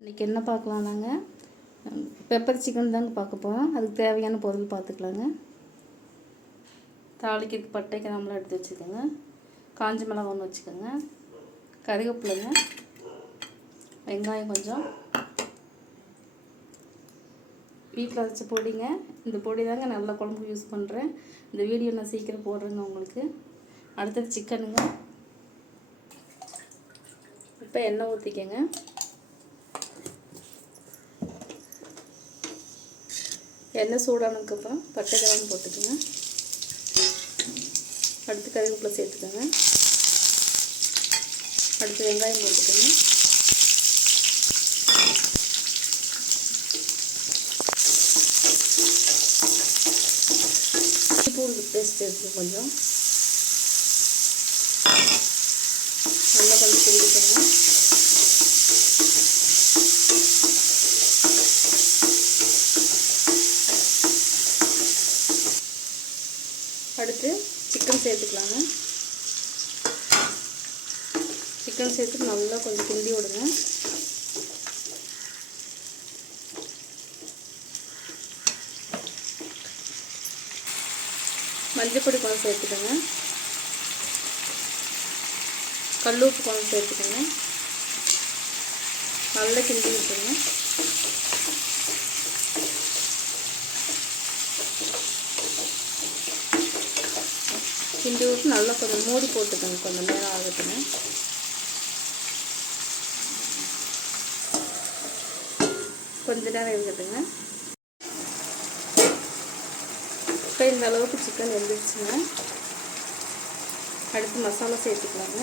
இன்றைக்கி என்ன பார்க்கலாம் நாங்கள் பெப்பர் சிக்கன் தாங்க பார்க்க போகிறோம் அதுக்கு தேவையான பொருள் பார்த்துக்கலாங்க. தாளிக்கிறதுக்கு பட்டை கிராம்பெலாம் எடுத்து வச்சுக்கோங்க. காஞ்ச மிளகா ஒன்று வச்சுக்கோங்க. கருவேப்பிலைங்க. வெங்காயம் கொஞ்சம். வீட்டில் அரைச்ச பொடிங்க. இந்த பொடி தாங்க நல்ல குழம்புக்கு யூஸ் பண்ணுறேன் இந்த வீடியோ நான் சீக்கிரம் போடுறேங்க உங்களுக்கு. அடுத்தது சிக்கனுங்க இப்போ எண்ணெய் ஊற்றிக்கங்க எண்ணெய் சூடானதுக்கப்புறம் பட்டை கிழங்கு போட்டுக்கோங்க. அடுத்து கருவேப்பிலை சேர்த்துக்கோங்க. அடுத்து வெங்காயம் போட்டுக்கோங்க. பூண்டு பேஸ்ட் எடுத்து கொஞ்சம். நல்லா கொஞ்சம் அடுத்து சிக்கன் சேர்த்துக்கலாங்க. சிக்கன் சேர்த்து நல்லா கொஞ்சம் கிண்டி விடுங்க. மஞ்சப்பொடி கொஞ்சம் சேர்த்துக்கோங்க. கல்லூப்பு கொஞ்சம் சேர்த்துக்கோங்க. நல்லா கிண்டி விட்டுருங்க. கிண்டி விட்டு நல்லா கொஞ்சம் மூடி போட்டுக்கோங்க. கொஞ்சம் நேரம் ஆகட்டுங்க கொஞ்ச நேரம் இருக்கட்டுங்க இப்போ இந்த அளவுக்கு சிக்கன் வெந்துருச்சுங்க. அடுத்து மசாலா சேர்த்துக்கலாங்க.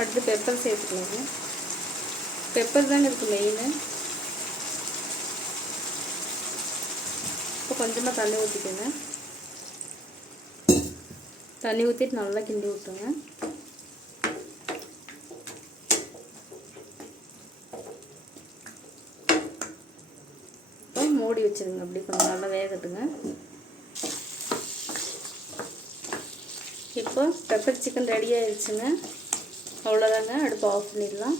அடுத்து பெப்பர் சேர்த்துக்கலாங்க. பெப்பர் தாங்க இருக்குது மெயினு இப்போ கொஞ்சமாக தண்ணி ஊற்றிக்கோங்க தண்ணி ஊற்றிட்டு நல்லா கிண்டி விட்டுருங்க. இப்போ மூடி வச்சுருங்க அப்படி கொஞ்சம் நல்லா வேகட்டுங்க. இப்போ பெப்பர் சிக்கன் ரெடி ஆயிடுச்சுங்க. அவ்வளோதாங்க அடுப்பு ஆஃப் பண்ணிடலாம்.